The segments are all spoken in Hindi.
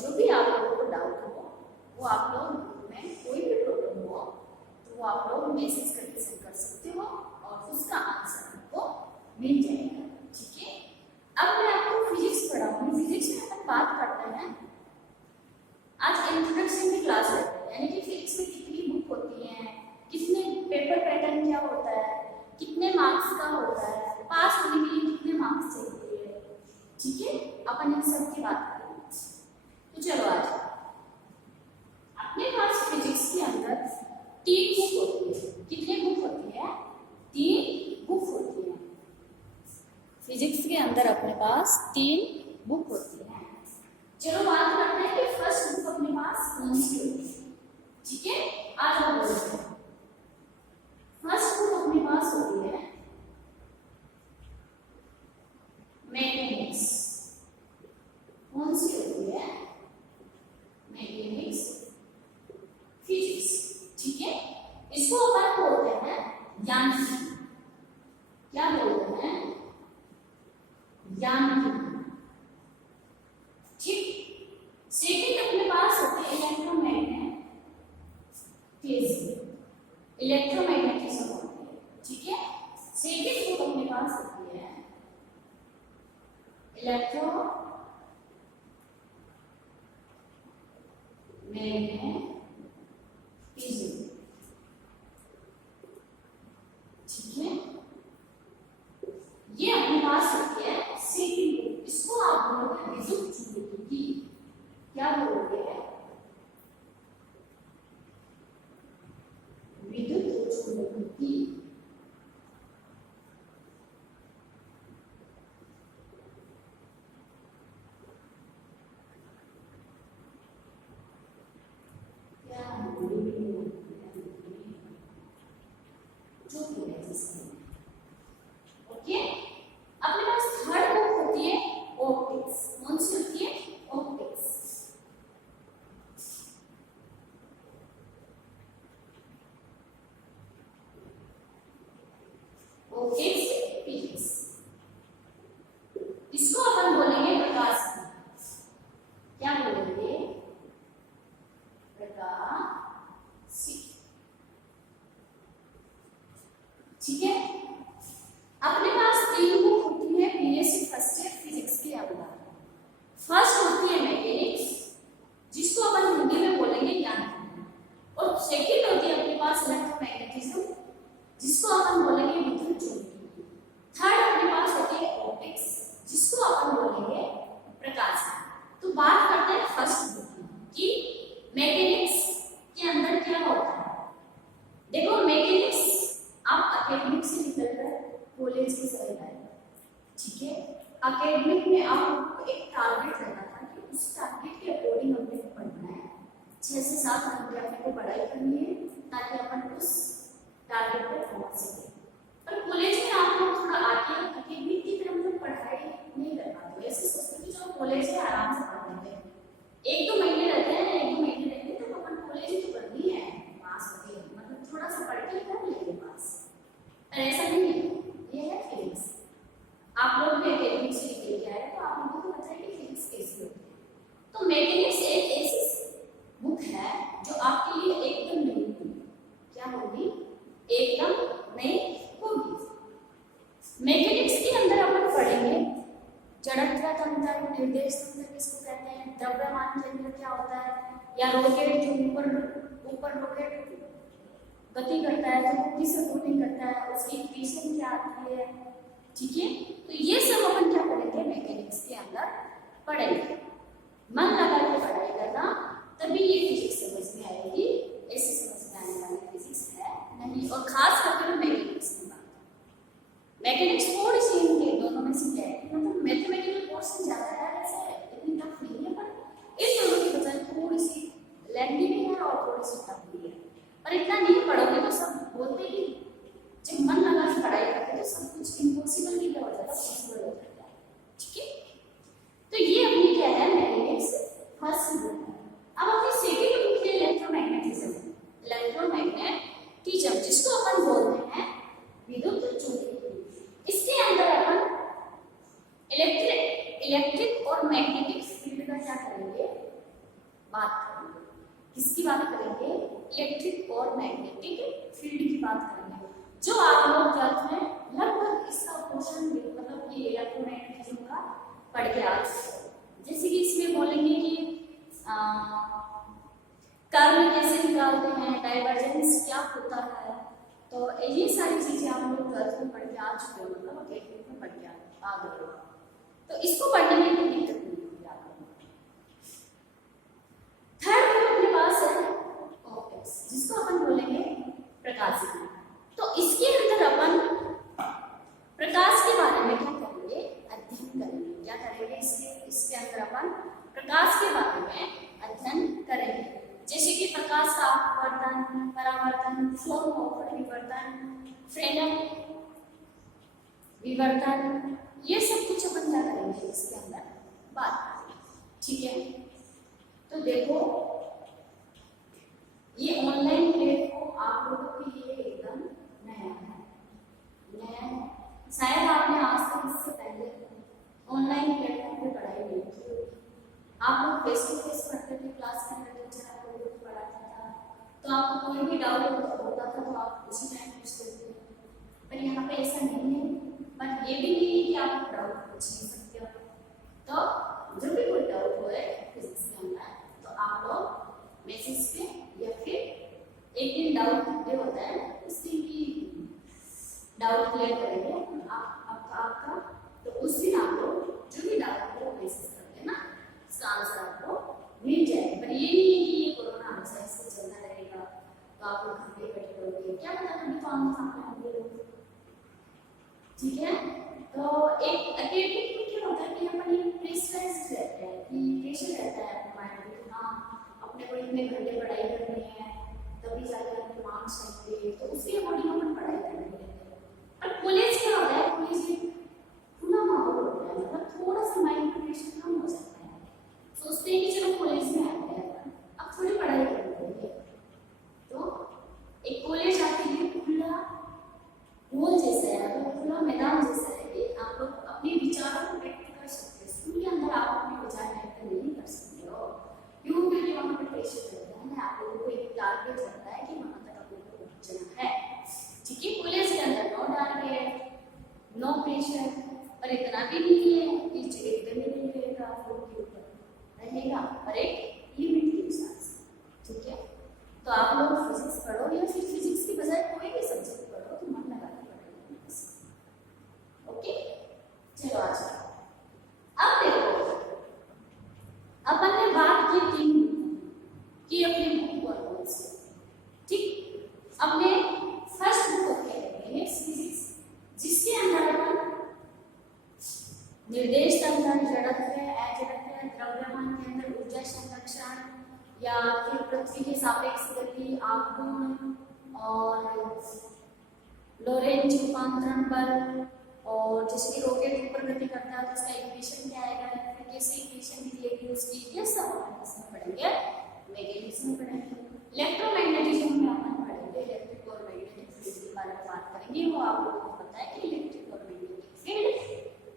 जो भी आप लोगों को डाउट हो वो आप लोग में कोई भी प्रॉब्लम हो तो वो आप लोग मैसेज करके सेंड कर सकते हो और उसका आंसर आपको मिल जाएगा। ठीक है, अब मैं आपको फिजिक्स पढ़ाऊंगी। फिजिक्स में अपन बात करते हैं, आज इंट्रोडक्शन की क्लास है, यानी कि फिजिक्स में कितनी बुक होती है, कितने पेपर पैटर्न क्या होता है, कितने मार्क्स का होता है, पास होने के लिए कितने मार्क्स चाहिए। ठीक है, अपन इन सब की बात करेंगे। तो चलो आज अपने पास फिजिक्स के अंदर 3 बुक होती है। कितने बुक होती है? 3 बुक होती है। फिजिक्स के अंदर अपने पास 3 बुक होती है। चलो बात करते हैं कि फर्स्ट बुक अपने पास कौन सी होती है। ठीक है, आज हम बोलते हैं फर्स्ट बुक अपने पास होती है मैकेनिक्स। कौन सी होती है? Mechanics physics. ठीक है, इसको अपन बोलते हैं यांत्रिकी। क्या बोलते हैं? यांत्रिकी। ठीक, सेकंड अपने पास होते हैं इलेक्ट्रोमैग्नेटिज्म। इलेक्ट्रोमैग्नेटिज्म होती है। ठीक है, सेकंड बुक अपने पास होती है इलेक्ट्रोमैग्नेटिज्म। ठीक है, ये अपने पास होती है सेकंड बुक। इसको आप बोलोगे विद्युत चुंबकीय। क्या बोलोगे? विद्युत चुंबकीय। ओके, अपने पास थर्ड बुक होती है ऑप्टिक्स। कौन सी होती है? ऑप्टिक्स। Optics physics. इसको अपन बोलेंगे प्रकाश। क्या बोलेंगे? प्रकाश। ठीक है, अपने पास 3 बुक होती है बीएससी फर्स्ट ईयर फिजिक्स के अंदर। फर्स्ट होती है मैकेनिक्स, जिसको अपन हिंदी में बोलेंगे यांत्रिकी, और सेकंड होती है अपने पास इलेक्ट्रोमैग्नेटिज्म, जिसको अपन बोलेंगे विद्युत चुंबकीय। थर्ड अपने पास होती है ऑप्टिक्स, जिसको अपन बोलेंगे प्रकाश। तो बात करते हैं फर्स्ट बुक की मैकेनिक्स के अंदर क्या होता है। देखो, मैकेनिक्स आप एकेडमिक से निकलकर कॉलेज की साइड आए। ठीक है, एकेडमिक में आपको एक टारगेट रहता था कि उस टारगेट के अकॉर्डिंग अपने को पढ़ना है। 6 से 7 घंटे अपने को पढ़ाई करनी है ताकि अपन उस टारगेट पर पहुंच सके। पर कॉलेज में आप लोग थोड़ा आके एकेडमिक की तरफ में पढ़ाई नहीं कर पाते। ऐसे सोचते कि जो कॉलेज में आराम से पढ़ लेते हैं, 1-2 महीने रहते हैं, 1-2 महीने रहते हैं, तो अपन कॉलेज ही तो करनी है, पास हो गए, मतलब थोड़ा सा पढ़ के कर लेंगे पास। पर ऐसा नहीं है, ये है फिजिक्स। आप लोग भी एकेडमिक से निकल के आए तो आप लोगों को पता है कि फिजिक्स कैसी होती है। तो मैकेनिक्स एक ऐसी बुक है जो आपके लिए एकदम नई होगी। क्या होगी? एकदम नई होगी। मैकेनिक्स के अंदर अपन पढ़ेंगे जड़त्व तंत्र, निर्देश तंत्र किसको कहते हैं, द्रव्यमान केंद्र क्या होता है, या रॉकेट जो ऊपर रॉकेट गति करता है तो वो किस अकॉर्डिंग करता है, उसकी इक्वेशन क्या आती है। ठीक है, तो ये सब अपन क्या करेंगे मैकेनिक्स के अंदर पढ़ेंगे। मन लगा के पढ़ाई करना, तभी ये फिजिक्स समझ में आएगी। ऐसे समझ में आने वाली फिजिक्स है नहीं। और खास करके मैकेनिक्स की बात, मैकेनिक्स थोड़ी सी इनके दोनों में से क्या है, मतलब मैथमेटिकल पोर्शन ज्यादा है, ऐसे इतनी टफ नहीं है, पर इन दोनों की बजाय थोड़ी सी लेंथी भी है और थोड़ी सी टफ भी है। पर इतना नहीं पढ़ोगे तो सब बोलते कि जब मन लगा के पढ़ाई करते तो सब कुछ इम्पॉसिबल नहीं हो जाता, पॉसिबल हो जाता है। ठीक है, तो ये अपनी क्या है मैकेनिक्स फर्स्ट बुक है। अब अपनी सेकंड बुक है इलेक्ट्रोमैग्नेटिज्म। इलेक्ट्रोमैग्नेटिज्म जिसको अपन बोलते हैं विद्युत चुंबकीय। इसके अंदर अपन इलेक्ट्रिक और मैग्नेटिक फील्ड का क्या करेंगे, इलेक्ट्रिक और मैग्नेटिक फील्ड की बात करेंगे, जो आप लोग 12th में लगभग इसका पोर्शन मतलब ये इलेक्ट्रोमैग्नेटिज्म का पढ़ के आ चुके हो। जैसे कि इसमें बोलेंगे कि कर्ल कैसे निकालते हैं, डाइवर्जेंस क्या होता है, तो ये सारी चीजें आप लोग 12th में पढ़ के आ चुके हो, मतलब 8th में पढ़ के आ गए हो, तो इसको पढ़ने में कोई दिक्कत नहीं होगी आप लोगों को। थर्ड में अपने पास है ऑप्टिक्स, जिसको अपन बोलेंगे प्रकाश विज्ञान। तो इसके अंदर अपन प्रकाश के बारे में क्या करेंगे, अध्ययन करेंगे। क्या करेंगे इसके अंदर अपन प्रकाश के बारे में अध्ययन करेंगे, जैसे कि प्रकाश का अपवर्तन, परावर्तन, फ्रोनहोफर विवर्तन, फ्रेनेल विवर्तन, ये सब कुछ अपन क्या करेंगे इसके अंदर बात करेंगे, ठीक है। तो देखो ये ऑनलाइन प्लेटफॉर्म आप लोगों के लिए एकदम नया है, शायद आपने आज तक इससे पहले ऑनलाइन प्लेटफॉर्म पे पढ़ाई नहीं की होगी। आप लोग फेस टू फेस पढ़ते थे, क्लास के अंदर टीचर आपको कुछ पढ़ाता था, तो आपको कोई भी डाउट होता था तो आप उसी टाइम पूछते थे, पर यहाँ पे ऐसा नहीं है। पर ये भी नहीं है कि आप डाउट पूछ नहीं सकते हो, तो जब भी कोई डाउट हो फिजिक्स के अंदर तो आप लोग मैसेज पे या फिर एक दिन डाउट ये होता है उस दिन की डाउट क्लियर करेंगे आपका, तो उस दिन आप लोग जो भी डाउट हो मैसेज करते हैं ना, इसका आंसर आपको मिल जाएगा। पर ये नहीं है कि ये कोरोना हमेशा इससे चलता रहेगा तो आप लोग घर पे बैठे रहोगे, क्या पता कभी तो आमने ठीक है। तो एक एकेडमिक में क्या होता है कि अपन एक प्रेशराइज्ड रहते हैं, कि प्रेशर रहता है अपने माइंड में कि हाँ अपने को इतने घंटे पढ़ाई करनी है तभी जाकर अपने मार्क्स आएंगे, तो उसके अकॉर्डिंग अपन पढ़ाई करने रहते हैं। और कॉलेज क्या होता है, कॉलेज में खुला माहौल होता है, मतलब थोड़ा सा माइंड का प्रेशर कम हो सकता है, सोचते हैं कि चलो कॉलेज में आते हैं अब थोड़ी पढ़ाई करेंगे, तो एक कॉलेज आपके लिए खुला हॉल जैसा है, मतलब खुला मैदान जैसा है कि आप लोग अपने विचारों को व्यक्त कर सकते हो। स्कूल के अंदर आप अपने विचार व्यक्त नहीं कर सकते हो, क्यों? क्योंकि वहाँ पर प्रेशर रहता है, आप लोगों को एक टारगेट रहता है कि वहाँ तक आप लोगों को पहुँचना है, ठीक है। कॉलेज के अंदर नो टारगेट, नो प्रेशर, पर इतना भी नहीं है कि एकदम ही नहीं रहेगा, फ्लो के ऊपर रहेगा, पर एक लिमिट के हिसाब से, ठीक है। तो आप लोग फिजिक्स पढ़ो या फिर फिजिक्स की बजाय कोई भी सब्जेक्ट पढ़ो तो मन लगा के पढ़ेंगे, ओके। चलो अच्छा, अब देखो अपन ने बात की तीन की अपनी बुक कौन सी, ठीक। अपने फर्स्ट बुक है फिजिक्स, जिसके अंदर अपन निर्देश तंत्र, जड़त्व, अजड़त्व, द्रव्यमान के अंदर ऊर्जा संरक्षण या फिर पृथ्वी के सापेक्ष गति, आघूर्ण और लोरेंज रूपांतरण बल, और जैसे रॉकेट ऊपर गति करता है तो उसका इक्वेशन क्या आएगा, फिर कैसे इक्वेशन निकलेगी उसकी, ये सब अपन इसमें पढ़ेंगे। मैग्नेटिज्म पढ़ेंगे, इलेक्ट्रोमैग्नेटिज्म में अपन पढ़ेंगे इलेक्ट्रिक और मैग्नेटिक फील्ड के बारे में बात करेंगे। वो आप लोगों को पता है कि इलेक्ट्रिक और मैग्नेटिक फील्ड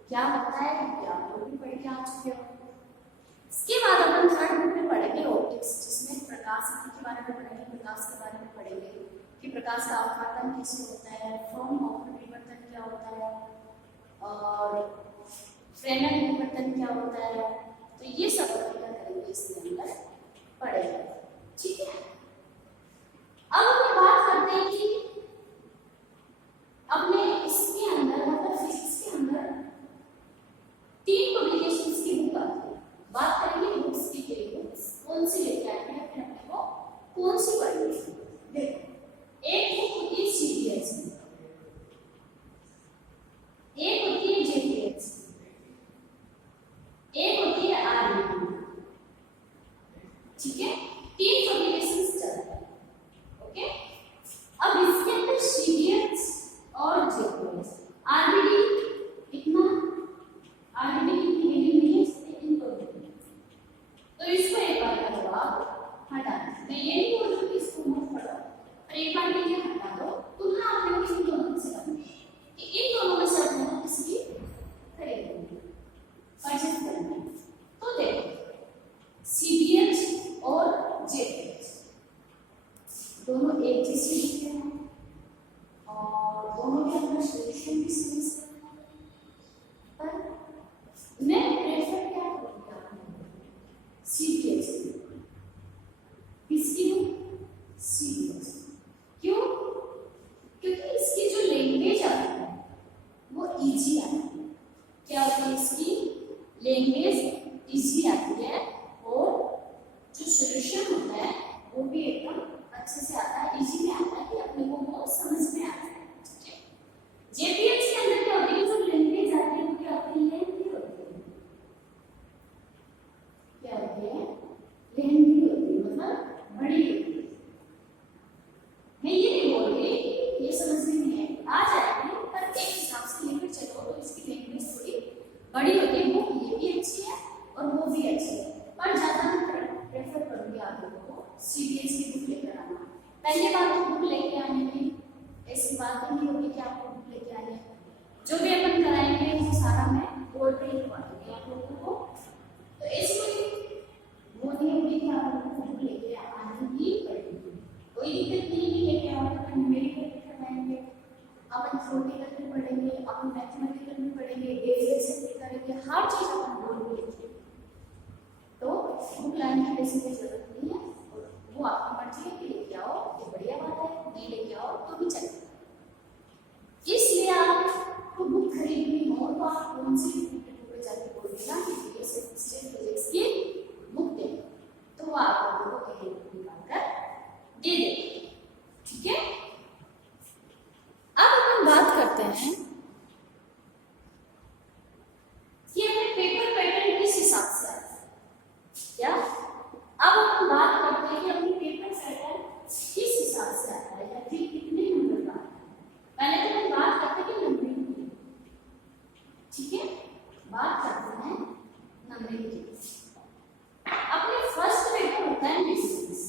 क्या होता है, क्योंकि आप लोग भी पढ़ के आ चुके हो। इसके बाद अपन थर्ड बुक में पढ़ेंगे ऑप्टिक्स, जिसमें प्रकाश के बारे में पढ़ेंगे, प्रकाश के बारे में पढ़ेंगे कि प्रकाश का अपवर्तन कैसे होता है, फ्रोनहोफर विवर्तन क्या होता है और फ्रेनेल विवर्तन क्या होता है, तो ये सब क्या करेंगे इसके अंदर पढ़ेंगे, ठीक है। अब हम बात करते हैं कि अपने इसके अंदर मतलब फिजिक्स के अंदर तीन पब्लिकेशंस की बुक आती है। बात करेंगे बुक्स की, बुक्स कौन सी लेके आए हैं, फिर अपने को कौन सी पढ़नी है। देखो एक बुक होती है CBS, एक होती है JPS, एक होती है RBD, ठीक है। तीन पब्लिकेशंस चलती है, ओके। अब इसके अंदर CBS और JPS, RBD इतना RBD की वैल्यू नहीं है इन दोनों, तो इसको एक बार का जवाब हटा। मैं ये नहीं बोल रही कि इसको मत पढ़ो, दोनों एक जैसे दिखते हैं और दोनों के अंदर सोल्यूशन भी सेम है, पर मैं प्रेफर क्या करूँगी सीबीएसई, किसकी सीबीएसई। क्यों? क्योंकि इसकी जो लैंग्वेज आती है वो इजी आती है। क्या होती है इसकी लैंग्वेज इजी आती है और जो सोल्यूशन होता है वो भी एकदम अच्छे से आता है, इजी में आता है कि अपने को वो समझ में आता है। ठीक है, जेपीएच के अंदर क्या होती है, जो लैंग्वेज आती है वो क्या होती है, लेंथी होती है। क्या होती है, लेंथी होती है, मतलब बड़ी होती है। मैं ये नहीं बोल रही कि ये समझ में नहीं है, आ जाएगी, पर एक हिसाब से लेकर चलो तो इसकी लैंग्वेज थोड़ी बड़ी होती है। बुक ये भी अच्छी है और वो भी अच्छी है, पर ज्यादा मैं प्रेफर करूंगी आप लोगों को सीबीएस की बुक लेकर आना। पहले बात तो बुक लेके आने की ऐसी बात नहीं होगी कि आपको बुक लेके आनी है, जो भी अपन कराएंगे वो सारा मैं बोर्ड पे लिखवा दूंगी आप लोगों को। तो ऐसी कोई वो नहीं होगी कि आप लोगों को बुक लेके आनी ही पड़ेगी, कोई दिक्कत नहीं है। लेके आओ अपन न्यूमेरिकल भी करवाएंगे, अपन थ्योरेटिकल भी पढ़ेंगे, अपन मैथमेटिकल भी पढ़ेंगे, डेरिवेशन भी करेंगे, हर चीज अपन बोर्ड पे लिखेंगे। तो बुक लाने की वैसे कोई जरूरत नहीं है, वो आपकी मर्जी है कि लेके आओ, ये बढ़िया बात है, नहीं लेके आओ तो भी चलेगा। इसलिए आपको बुक खरीदनी हो तो आप कौन सी बुक पे जाके बोलिए ना कि बीएस फिजिक्स की बुक दे, तो वो आप लोगों को एक बुक निकाल कर दे देंगे। ठीक है, अब अपन बात करते हैं कि हमें पेपर पैटर्न किस हिसाब से आता है। क्या अब हम बात करते हैं कि अपनी पेपर पैटर्न किस हिसाब से आता है या फिर कितने नंबर का आता है। पहले तो हम बात करते हैं कि नंबरिंग की। ठीक है, बात करते हैं नंबरिंग की। अपने फर्स्ट पेपर होता है मैथमेटिक्स।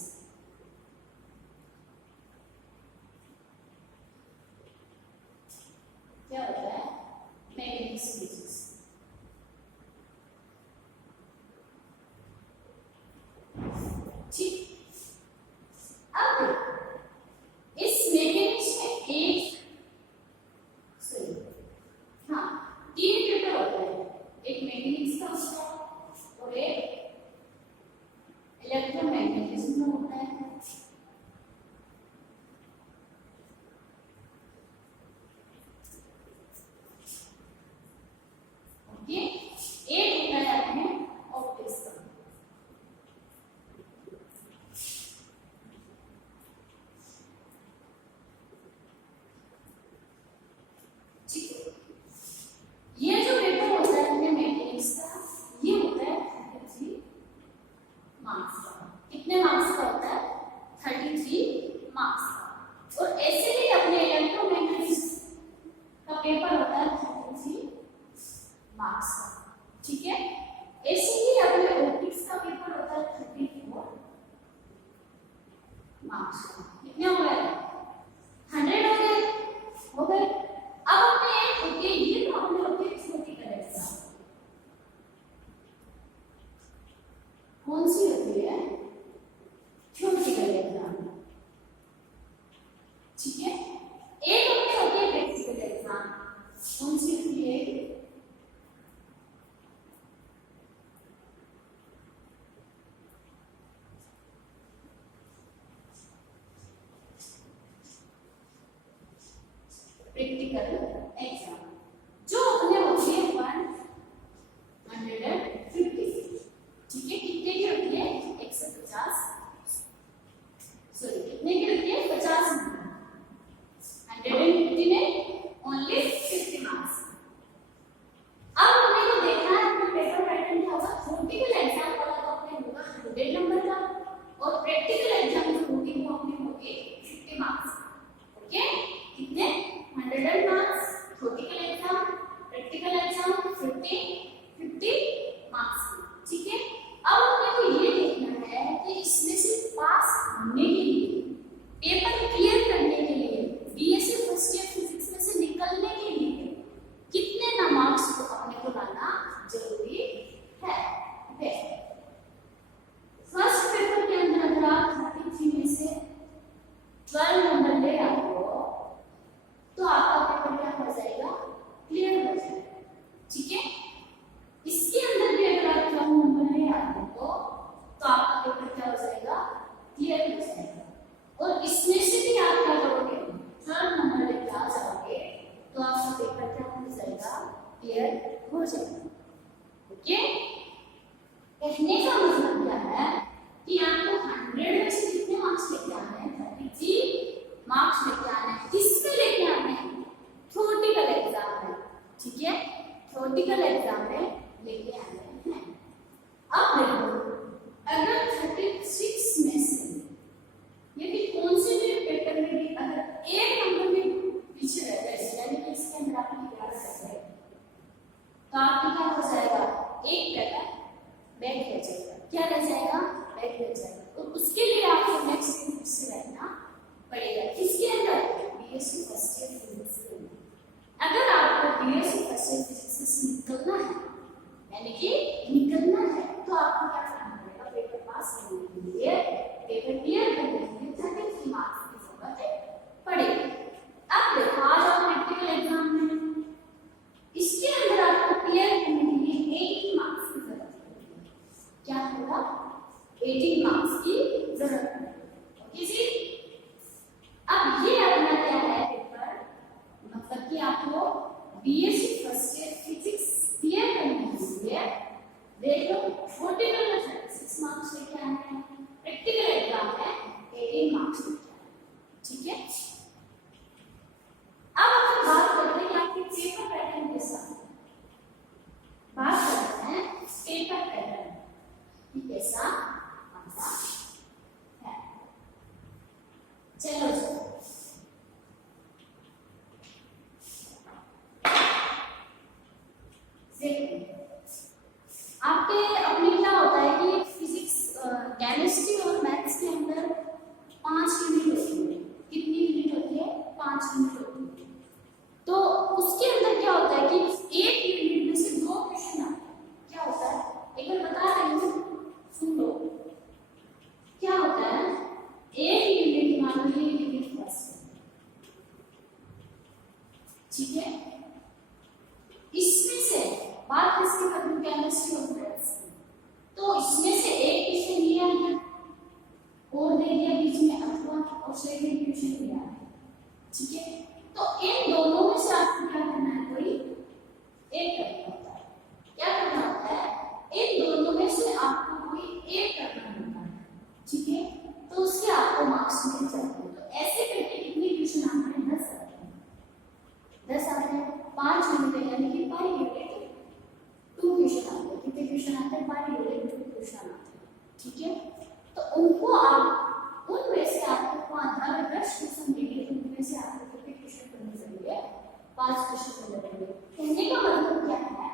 क्या होता है, मैथमेटिक्स फिजिक्स। ठीक, अब इस मैथमेटिक्स में तीन पेपर होते हैं, एक मैथमेटिक्स का होता है और एक इलेक्ट्रोमैग्नेटिज्म का होता है। ओके, एक होता है अपने ऑप्टिक्स का। ये जो पेपर होता है अपने मैथमेटिक्स का, ये होता है 33 मार्क्स का। कितने मार्क्स का होता है, 33 मार्क्स का। और ऐसे ही अपने इलेक्ट्रोमैग्नेटिक्स का पेपर होता है 33 मार्क्स का। ठीक है, ऐसे ही अपने ऑप्टिक्स का पेपर होता है 34 मार्क्स का। कितने हो गए, 100 हो गए, हो गए। अब अपने एक होती है, ये तो अपने होती है थ्योरेटिकल एग्जाम। कौन सी होती है, थ्योरेटिकल एग्जाम। ठीक है, एक अपने होती है प्रैक्टिकल एग्जाम। कौन सी होती है, प्रैक्टिकल एग्जाम, जो अपने होती है 150। ठीक है, कितने की होती है, 150, सॉरी कितने की होती है, 50 नंबर। 150 में ओनली 50 मार्क्स। अब हमने को देखना है अपना पेपर पैटर्न क्या होगा। थ्योरेटिकल एग्जाम वाला तो अपने होगा 100 नंबर का और प्रैक्टिकल एग्जाम जो होगी वो अपने होगी 50 मार्क्स। ओके, कितने, 100 मार्क्स 12 नंबर ले आपको तो आपका पेपर क्या हो जाएगा, क्लियर हो जाएगा। ठीक है, इसके अंदर भी अगर आप 12 नंबर ले आते हो तो आपका पेपर क्या हो जाएगा, क्लियर हो जाएगा। और इसमें से भी आप क्या करोगे, 12 नंबर लेके आ जाओगे तो आपका पेपर क्या हो जाएगा, क्लियर हो जाएगा। ओके, कहने का मतलब क्या है कि आपको 100 में से कितने मार्क्स लेके आने हैं, 33 मार्क्स लेके आने हैं। किसमें लेके आने हैं, थ्योरेटिकल एग्जाम में। ठीक है, थ्योरेटिकल एग्जाम में लेके आने हैं। अब देखो, अगर 36 में से यदि कौन से भी पेपर में भी अगर एक नंबर में पीछे रह गए, यानी कि इसके अंदर आपने 11 रह गए, तो आपका क्या हो जाएगा, एक पेपर बैक रह जाएगा। क्या रह जाएगा, बैक रह जाएगा। तो उसके लिए आपको नेक्स्ट दिन फिर से रहना पड़ेगा। इसके अंदर बीएससी फर्स्ट ईयर फिजिक्स के अंदर अगर आपको बीएससी फर्स्ट ईयर फिजिक्स से निकलना है, यानी कि निकलना है, तो आपको क्या करना पड़ेगा, पेपर पास करने के लिए, पेपर क्लियर करने के लिए 33 मार्क्स की जरूरत पड़ेगी। अब देखो, आज आप प्रैक्टिकल एग्जाम में इसके अंदर आपको क्लियर करने के लिए 18 मार्क्स की जरूरत पड़ेगी। क्या होगा, 18 मार्क्स की जरूरत पड़ेगी। ओके जी, अब ये अपना क्या है पेपर, मतलब कि आपको BSc first year physics clear करने के लिए देखो थ्योरेटिकल में 36 मार्क्स लेके आने हैं, प्रैक्टिकल एग्जाम में 18 मार्क्स लेके आने हैं। ठीक है, अब हम बात करते हैं कि आपके पेपर पैटर्न कैसा है। बात करते हैं पेपर पैटर्न कि कैसा आता है। चलो आपके अपने क्या होता है कि फिजिक्स, केमिस्ट्री और मैथ्स के अंदर 5 यूनिट होती है। कितनी यूनिट होती है, 5 यूनिट होती है। तो उसके अंदर क्या होता है कि एक यूनिट में से 2 क्वेश्चन आते हैं। क्या होता है, एक बार बता रही हूँ, सुन लो। क्या होता है, एक यूनिट, मान लो ये यूनिट फर्स्ट, ठीक है, इसमें से बात किसकी कर रही हूँ, केमिस्ट्री और मैथ्स की। तो इसमें से एक क्वेश्चन लिया है और दे दिया बीच में, अथवा और सेकंड क्वेश्चन लिया है। ठीक है, तो इन दोनों में से आपको क्या करना है, कोई एक करना होता है। क्या करना होता है, इन दोनों में से आपको कोई एक करना होता है। ठीक है, तो उसके आपको मार्क्स मिल जाते हैं। तो ऐसे करके कितने क्वेश्चन आते हैं, 10 आते हैं। 10 आते हैं, 5 यूनिट यानी कि पर यूनिट 2 क्वेश्चन आते हैं। कितने क्वेश्चन आते हैं, पर यूनिट 2 क्वेश्चन आते हैं। ठीक है, तो उनको आप उनमें से आपको 10 क्वेश्चन देंगे, उनमें से आपको कितने क्वेश्चन करने चाहिए, 5 क्वेश्चन करेंगे। कहने का मतलब क्या है,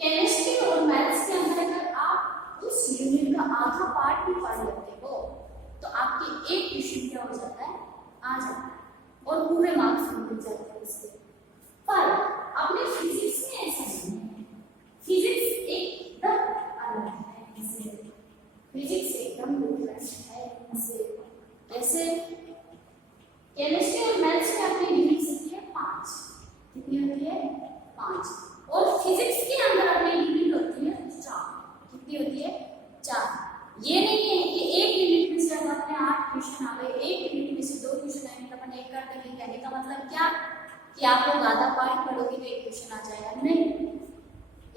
केमिस्ट्री और मैथ्स के अंदर अगर आप उस यूनिट का आधा पार्ट भी पढ़ लेते हो तो आपके एक क्वेश्चन क्या हो जाता है, आ जाता है, और पूरे मार्क्स मिल जाते हैं उसके। पर अपने फिजिक्स में ऐसा नहीं है। फिजिक्स एकदम अलग है इनसे, फिजिक्स एकदम डिफरेंट है इनसे। जैसे केमिस्ट्री और मैथ्स में अपनी यूनिट्स होती है 5, कितनी होती है, 5, और फिजिक्स के अंदर अपनी यूनिट होती है 4। कितनी होती है, 4। ये नहीं है कि एक यूनिट में से हम अपने 8 क्वेश्चन आ गए, एक यूनिट में से 2 क्वेश्चन आए तो अपन एक कर देंगे। कहने का मतलब क्या कि आप लोग आधा पार्ट पढ़ोगे तो एक क्वेश्चन आ जाएगा, नहीं,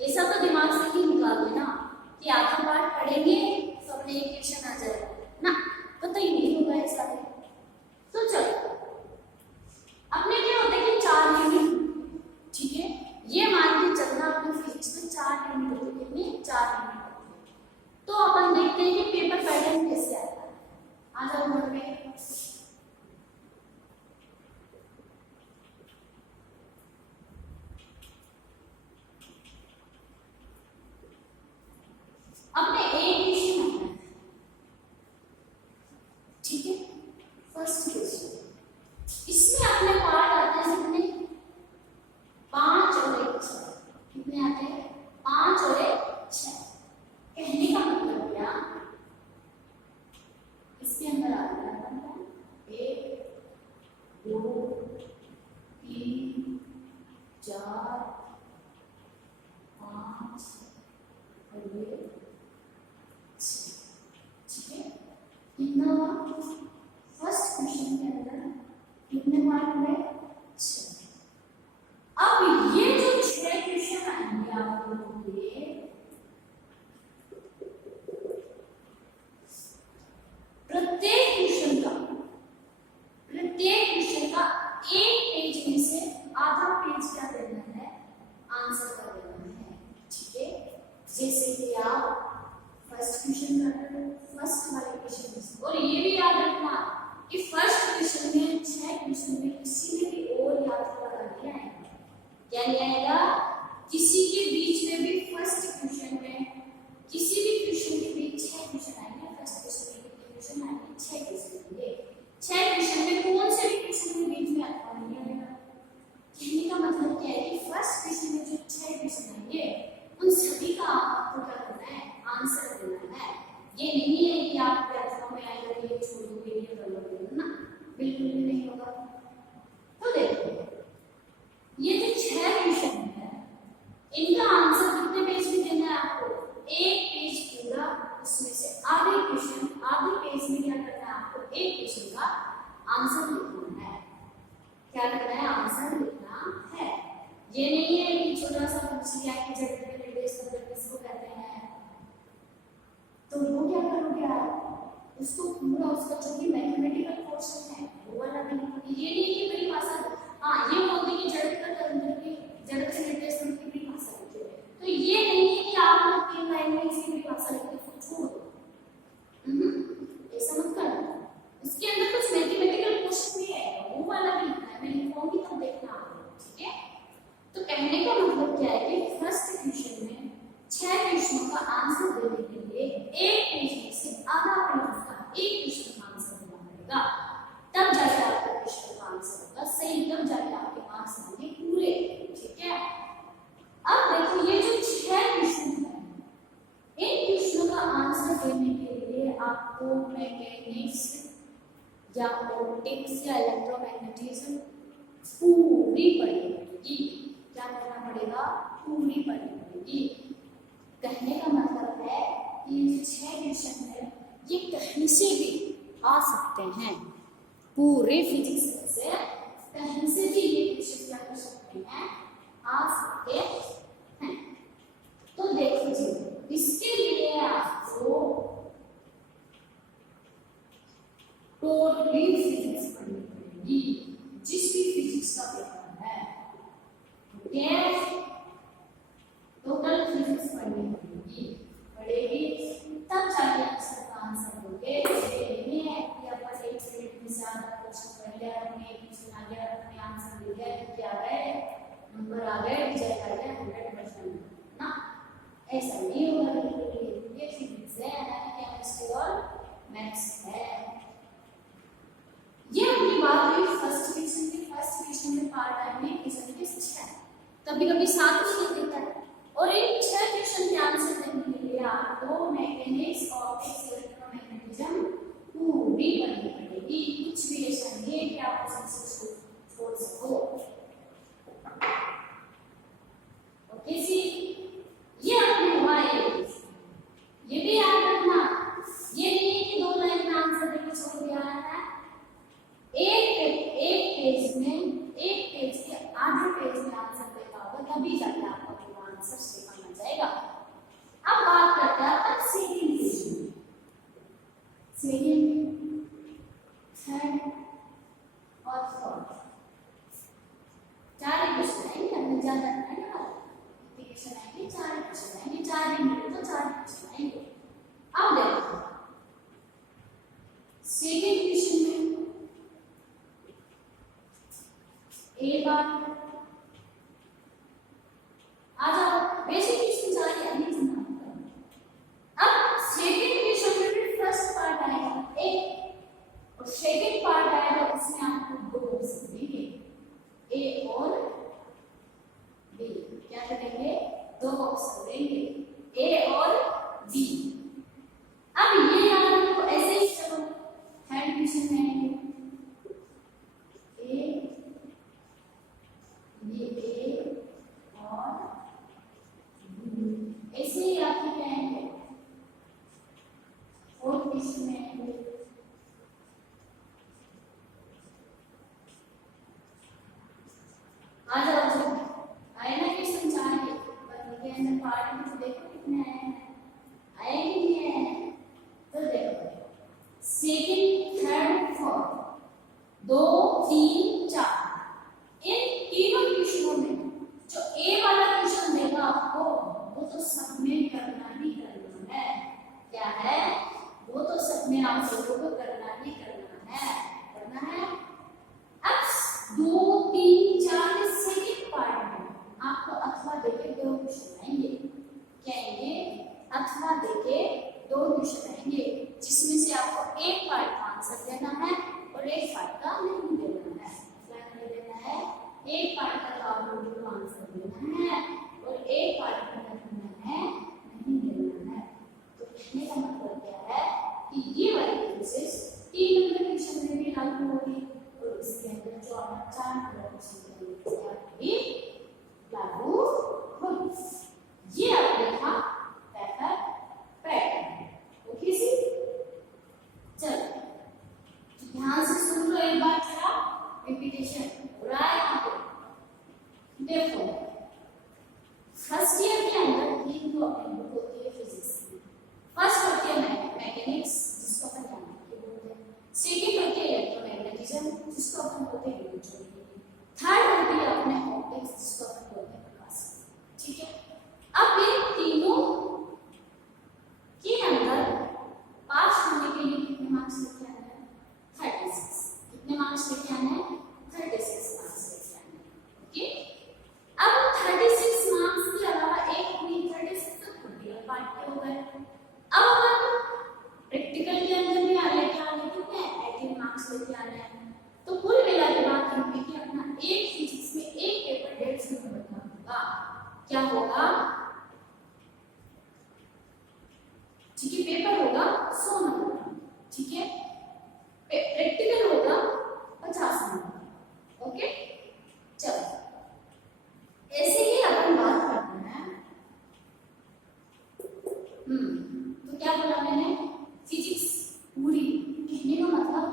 ऐसा तो दिमाग से ही निकाल देना कि आधा पार्ट पढ़ेंगे तो अपने एक क्वेश्चन आ जाएगा ना, पता ही नहीं होगा ऐसा। तो चलो, अपने क्या होता है कि 4 यूनिट, ठीक है, ये मान के चलना अपने फिजिक्स में 4 यूनिट होती है। कितनी, 4 यूनिट होती है। तो अपन देखते हैं कि पेपर पैटर्न कैसे आता है। आ जाओ बोर्ड पे। अपने एक क्वेश्चन आता है, ठीक है, फर्स्ट क्वेश्चन। इसमें अपने पार्ट आते हैं कितने, 5 और 1 6। कितने आते हैं, 5 और 1 6। कहने का मतलब क्या, इसके अंदर आता है 2 3 4 5 और ये 6। ठीक है, कितना फर्स्ट क्वेश्चन के अंदर कितने मार्क हुए? 6। अब ये जो 6 क्वेश्चन आएंगे आप लोगों के, प्रत्येक क्वेश्चन का एक पेज में से आधा पेज क्या देना है? आंसर का देना है। ठीक है, जैसे कि आप फर्स्ट क्वेश्चन कर, फर्स्ट वाले क्वेश्चन में से, और ये भी याद रखना कि फर्स्ट क्वेश्चन में 6 क्वेश्चन में किसी ने भी और याद लगा दिया है, क्या नहीं आएगा? किसी के बीच में भी फर्स्ट क्वेश्चन में, किसी भी क्वेश्चन के बीच 6 क्वेश्चन आएंगे, फर्स्ट क्वेश्चन में कितने क्वेश्चन आएंगे? 6 क्वेश्चन आएंगे। 6 क्वेश्चन में कौन से भी क्वेश्चन के बीच में आता नहीं आएगा? कहने का मतलब क्या है कि फर्स्ट क्वेश्चन में जो 6 क्वेश्चन आएंगे उन सभी का आपको क्या करना है? आंसर देना है। ये नहीं है कि आप व्याख्यान में आएगा ये छोड़ दोगे ये कर लोगे ना, बिल्कुल भी नहीं होगा। तो देखो ये जो 6 क्वेश्चन है इनका आंसर कितने पेज में देना है आपको? एक पेज पूरा, उसमें से आधे क्वेश्चन, आधे पेज में क्या करना है आपको? एक क्वेश्चन का आंसर लिखना है। क्या करना है? आंसर लिखना है। ये नहीं है कि छोटा सा पूछ लिया कि जड़ के निर्देश शब्द किसको कहते हैं, तो वो क्या करोगे आप? उसको पूरा, उसका जो भी मैथमेटिकल पोर्शन है वो वाला भी लिखोगे। ये नहीं कि परिभाषा, हाँ ये बोलते कि जड़ के अंदर की जड़ के निर्देश शब्द की परिभाषा लिखोगे, तो ये नहीं है कि आप लोग 3 लाइन में इसकी परिभाषा लिख के छोड़ दो, ऐसा मत करना। उसके अंदर कुछ मैथमेटिकल क्वेश्चन भी है, वो वाला भी लिखना है, मैं लिखूंगी तब देखना आप। ठीक है, तो कहने का मतलब क्या है कि फर्स्ट क्वेश्चन में 6 क्वेश्चनों का आंसर देने के लिए एक पेज में से आधा पेज का एक क्वेश्चन का आंसर देना पड़ेगा, तब जाके आपका क्वेश्चन का आंसर होगा सही, तब जाके आपके मार्क्स आएंगे पूरे। ठीक है, अब देखो ये जो 6 क्वेश्चन है, इन क्वेश्चनों का आंसर देने के लिए आपको मैकेनिक्स या ऑप्टिक्स या इलेक्ट्रोमैग्नेटिज्म पूरी पढ़नी पड़ेगी। क्या करना पड़ेगा? पूरी पढ़नी पड़ेगी। कहने का मतलब है कि ये जो 6 क्वेश्चन है ये कहीं से भी आ सकते हैं, पूरे फिजिक्स से कहीं से भी ये क्वेश्चन क्या कर सकते हैं? आ सकते हैं। तो देखो जी, इसके लिए आपको टोटली फिजिक्स पढ़नी पड़ेगी, जिस भी फिजिक्स का पेपर है, टोटल फिजिक्स पढ़नी पड़ेगी, तब जाके आप इसका आंसर दोगे। ये नहीं है कि अपन एक मिनट में ज्यादा क्वेश्चन कर लिया, हमने एक क्वेश्चन आ गया, अपने आंसर दे दिया, क्या आ गए नंबर आ गए, रिजल्ट आ गया 100% ना, ऐसा नहीं होगा बिल्कुल। ये फिजिक्स है ना, केमिस्ट्री और मैथ्स है। ये अपनी बात हुई फर्स्ट क्वेश्चन की। फर्स्ट क्वेश्चन में पार्ट आएंगे क्वेश्चन के 6, कभी-कभी 7 भी देता है, और इन 6 क्वेश्चन के आंसर देने के लिए आपको मैकेनिक्स, ऑप्टिक्स, इलेक्ट्रोमैग्नेटिज्म पूरी पढ़नी पड़ेगी। कुछ भी ऐसा नहीं है कि आप उसे छोड़ सको। ओके जी, ये अपने हुआ ये भी याद रखना, ये नहीं है कि 2 लाइन में आंसर देके छोड़ दिया है। एक पेज में, एक पेज के आधे पेज में आंसर देगा होगा, तभी जाके आपका पूरा आंसर सही बन जाएगा। अब बात करते हैं अब सेकंड क्वेश्चन, सेकंड, थर्ड और फोर्थ 4 क्वेश्चन आएंगे, हमें ज्यादा नहीं है, क्वेश्चन आएंगे 4 क्वेश्चन आएंगे, 4 दिन में तो 4 क्वेश्चन आएंगे। अब देखो सेकंड क्वेश्चन में एक बार आ जाओ, बेसिक क्वेश्चन सारे अभी समझना। अब सेकंड क्वेश्चन में भी फर्स्ट पार्ट आएगा एक, और सेकंड पार्ट आएगा, उसमें आपको 2 ऑप्शन देंगे, ए और बी। क्या करेंगे? 2 ऑप्शन देंगे, ए और बी। अब ये याद रखो, ऐसे ही चलो थर्ड क्वेश्चन में ए 2, 3, 4। इन तीनों क्वेश्चनों में जो ए वाला क्वेश्चन देगा आपको वो तो सब में करना ही करना है। क्या है? वो तो सब में आप लोगों को करना ही करना है। अब 2, 3, 4 के सेकंड पार्ट में आपको अथवा देके 2 क्वेश्चन आएंगे। क्या आएंगे? अथवा देके 2 क्वेश्चन आएंगे जिसमें से आपको एक पार्ट का आंसर देना है और एक पार्ट का नहीं देना है। क्या नहीं देना है? एक पार्ट का तो आप लोगों को आंसर देना है और एक पार्ट का देना है नहीं देना है। तो कहने का मतलब क्या है कि ये वाली प्रोसेस 3 नंबर क्वेश्चन में भी लागू होगी और इसके अंदर जो आप 4 नंबर क्वेश्चन भी लागू होगी। ये आपने था पेपर पैटर्न। ओके सी? चलो ध्यान से सुन लो एक बार जरा, रिपीटेशन हो रहा है यहाँ पे। देखो फर्स्ट ईयर के अंदर 3 जो अपनी बुक होती है फिजिक्स की। फर्स्ट होती है मैकेनिक्स जिसको अपन जानते बोलते हैं, सेकंड होती है इलेक्ट्रोमैग्नेटिज्म जिसको अपन बोलते हैं इलेक्ट्रोमैग्नेटिज्म, थर्ड होती है अपने ऑप्टिक्स जिसको अपन बोलते हैं प्रकाश। ठीक है? अब इन तीनों के अंदर पास होने के लिए कितने मार्क्स लेके आने हैं? 36। कितने मार्क्स लेके आने हैं? 36 मार्क्स लेके आने हैं। ओके? अब 36 मार्क्स के अलावा एक अपनी 36 तो प्रैक्टिकल पार्ट के हो गए। अब अपन प्रैक्टिकल के अंदर भी लेके आने कितने 18 मार्क्स लेके आने हैं। तो कुल मिला के बात ये कि अपना एक फिजिक्स में एक पेपर 150 नंबर का होगा। क्या होगा? ठीक है, पेपर होगा 100 नंबर का। ठीक है? प्रैक्टिकल होगा 50 नंबर। ओके? चलो ऐसे ही अपन बात करते हैं। तो क्या बोला मैंने? फिजिक्स पूरी, कहने का मतलब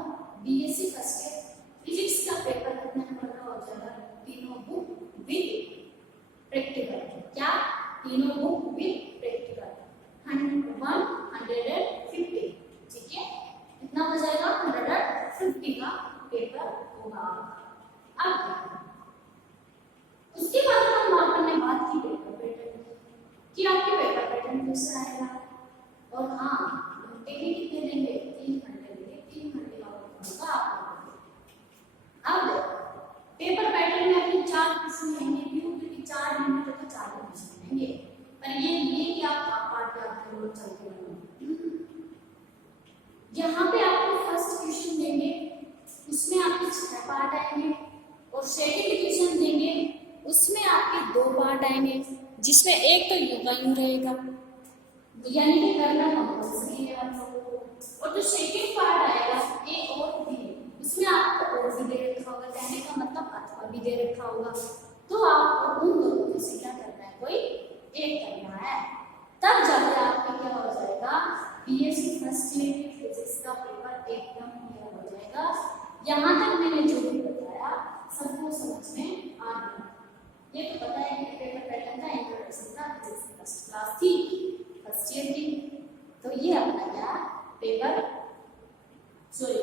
बीएससी फर्स्ट ईयर फिजिक्स का पेपर कितने नंबर का हो जाएगा? तीनों बुक विद प्रैक्टिकल। क्या? तीनों बुक विद प्रैक्टिकल 150। ठीक है? कितना हो जाएगा? 150 का पेपर होगा। अब उसके बाद हम अपन ने बात की पेपर पैटर्न की आपके पेपर पैटर्न कैसा आएगा। और हाँ घंटे भी कितने देंगे? 3 घंटे देंगे। 3 घंटे का होगा आपको। अब पेपर पैटर्न में अपने 4 क्वेश्चन आएंगे क्योंकि 4 दिन में तो 4 क्वेश्चन आएंगे। पर ये कि आप पार्ट पे आपके रोज चलते रहो। यहाँ पे आपको फर्स्ट क्वेश्चन देंगे उसमें आपके 6 पार्ट आएंगे और सेकंड क्वेश्चन देंगे उसमें आपके 2 पार्ट आएंगे जिसमें एक तो यूं रहेगा यानी कि करना कंपल्सरी है आप लोगों को, और जो सेकंड पार्ट आएगा ए और बी उसमें आपको और भी दे रखा होगा। कहने का मतलब अथवा भी दे रखा होगा। तो आपको उन दोनों में से क्या करना है? कोई एक करना है। तब जाके आपका क्या हो जाएगा? बीएससी फर्स्ट ईयर की फिजिक्स का पेपर एकदम क्लियर हो जाएगा। यहाँ तक मैंने जो भी बताया सबको समझ में आ गया। ये तो पता है कि पेपर पैटर्न का इंट्रोडक्शन था फिजिक्स फर्स्ट क्लास थी फर्स्ट ईयर की। तो ये अपना क्या पेपर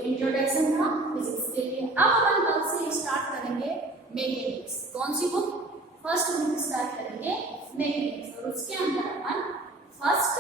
इंट्रोडक्शन था फिजिक्स के लिए। अब अपन कल से स्टार्ट करेंगे मैकेनिक्स। कौन सी बुक? फर्स्ट बुक स्टार्ट करेंगे मैकेनिक्स और उसके अंदर अपन फर्स्ट